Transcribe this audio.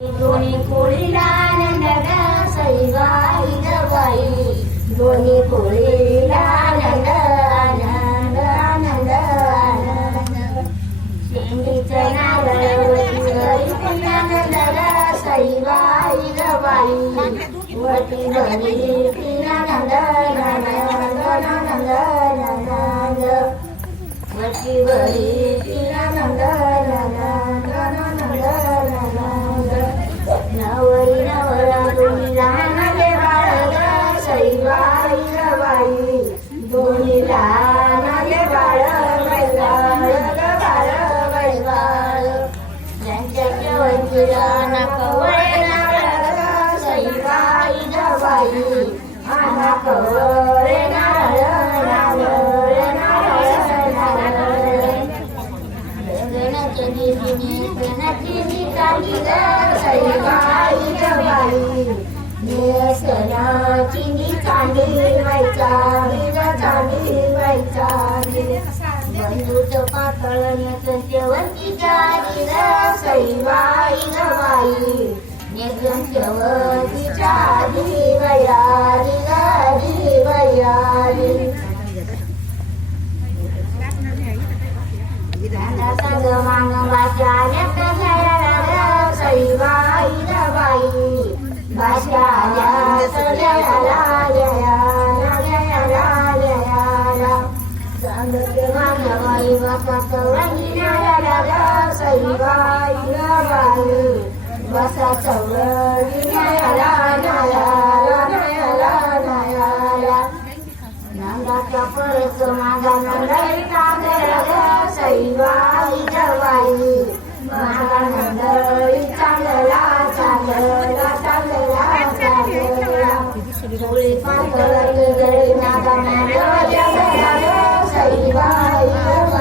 दोन्ही कोळीला आनंद सईबाई जबाई दोन्ही कोळीला आनंद आनंद आनंद आनंद शेंडीचं नारळवती आनंद सईबाई जबाई वटी बहिणी आनंद आनंद आनंद आनंद वटी बहिणी आनंद आनंद आनंद आनंद नवरी नवरा दोन्ही लहानले बाळ सईबाई जबाई दोन्ही लहानले बाळ बैलाळ बाळ बैलाळ ज्यांच्या केवळीला नाकवळे नारळ सईबाई जबाई नाकवळे नारळ नारळ नारळ नारळ गणाच्या देवीने गणाची निघाली सईबाई जबाई नेसनाची निघाली वैचारी चांदी वैचारी बंधूचं पातळण्याचं शेवंती जारी सईबाई जबाई नेसन शेवंतीच्या आधी वयारी गाडी वयारी संग मानवाच्या सईबाई जबाई भाषा मानवाई वाचा सईबाई जबाई बसा चौरणी नंदाच्या परच माझा नंदई चांगला सईबाई जबाई माझा नंदई चांगला चांगला चांगला चांगला चोळी पातळ माझा नंदई सईबाई